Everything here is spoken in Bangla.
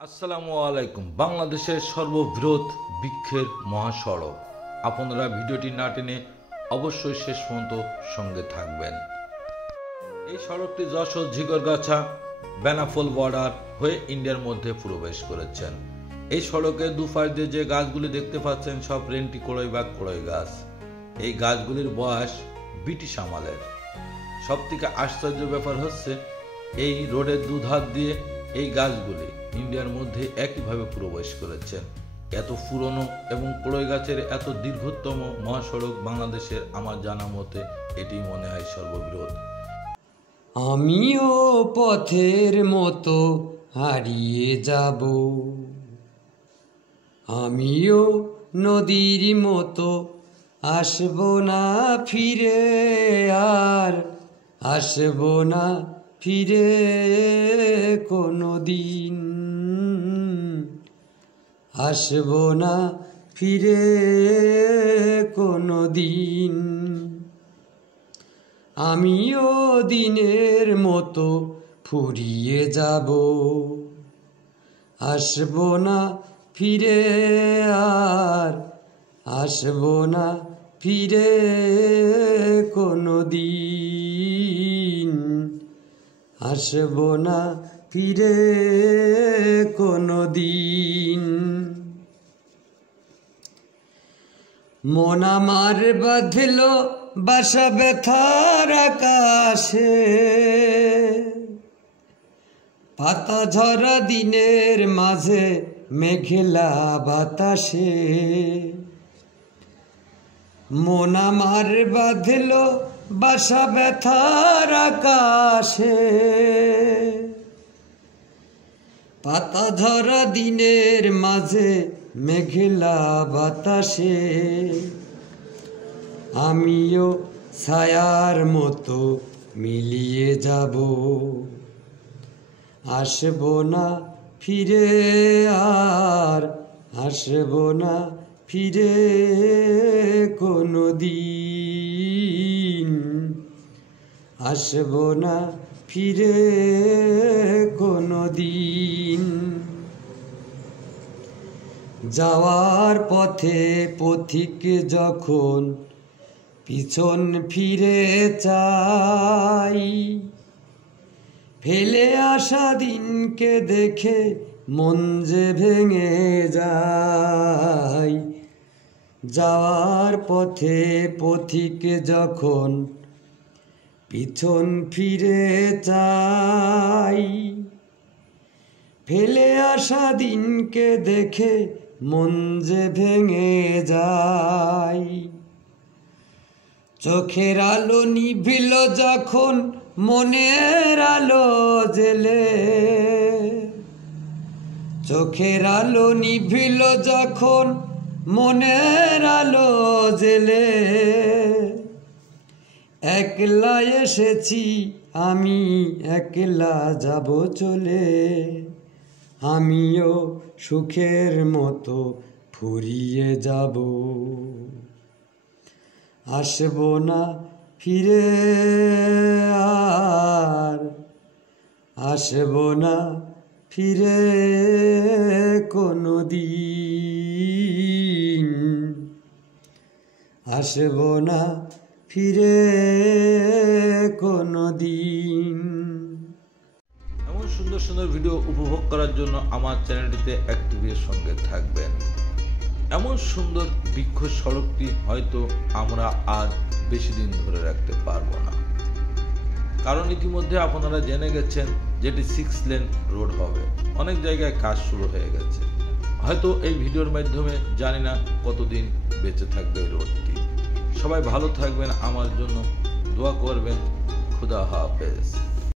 আসসালামু আলাইকুম। বাংলাদেশের সর্ববৃহৎ বৃক্ষের মহাসড়ক। আপনারা ভিডিওটি না টেনে অবশ্যই শেষ পর্যন্ত সঙ্গে থাকবেন। এই সড়কটি যশোর ঝিকরগাছা বেনাপোল বর্ডার হয়ে ইন্ডিয়ার মধ্যে প্রবেশ করেছেন। এই সড়কের দুপাশ দিয়ে যে গাছগুলি দেখতে পাচ্ছেন সব রেন্টি কড়ই বা কড়ই গাছ। এই গাছগুলির বয়স ব্রিটিশ আমলের। সব থেকে আশ্চর্য ব্যাপার হচ্ছে এই রোডের দুধার দিয়ে এই গাছগুলি ইন্ডিয়ার মধ্যে একইভাবে প্রবেশ করেছেন। এত পুরনো এবং কড়ই গাছের এত দীর্ঘতম মহাসড়ক বাংলাদেশের আমার জানা মতে এটি মনে হয় সর্ববৃহৎ। আমিও পথের মতো হারিয়ে যাব, আমিও নদীর মতো আসব না ফিরে, আর আসব না ফিরে কোনো দিন, আসব না ফিরে কোনো দিন। আমিও দিনের মতো ফুরিয়ে যাব, আসব না ফিরে, আর আসব না ফিরে কোনো দিন, আসব না ফিরে কোনো দিন। মন আমার বাঁধল বাসা ব্যথার আকাশে, পাতা ঝরা দিনের মাঝে মেঘলা বাতাসে। মন আমার বাঁধল বাসা ব্যথার আকাশে, পাতা ঝরা দিনের মাঝে মেঘলা বাতাসে। আমিও ছায়ার মতো মিলিয়ে যাব, আসব না ফিরে, আর আসব না ফিরে কোনো দিন, আসব না ফিরে কোনো দিন। যাওয়ার পথে পথিক যখন পিছন ফিরে চাই, ফেলে আসা দিনকে দেখে মন যে ভেঙে যায়। যাওয়ার পথে পথিক যখন পিছন ফিরে চাই, ফেলে আসা দিনকে দেখে মন যে ভেঙে যায়। চোখের আলো নিভিল যখন মনের আলো জেলে, চোখের আলো নিভিল যখন মনের আলো জেলে। একলা এসেছি আমি, একলা যাব চলে, আমিও সুখের মতো ফুরিয়ে যাব, আসব না ফিরে, আর আসব না ফিরে কোনো দিন, আসব না ফিরে কোনো দিন। এমন সুন্দর সুন্দর ভিডিও উপভোগ করার জন্য আমার চ্যানেলটিতে অ্যাক্টিভের সঙ্গে থাকবেন। এমন সুন্দর বৃক্ষ সড়কটি হয়তো আমরা আর বেশি দিন ধরে রাখতে পারবো না, কারণ ইতিমধ্যে আপনারা জেনে গেছেন যেটি 6 লেন রোড হবে। অনেক জায়গায় কাজ শুরু হয়ে গেছে, হয়তো এই ভিডিওর মাধ্যমে জানি না কতদিন বেঁচে থাকবে এই রোডটি। সবাই ভালো থাকবেন, আমার জন্য দোয়া করবেন। খুদা হাফেজ।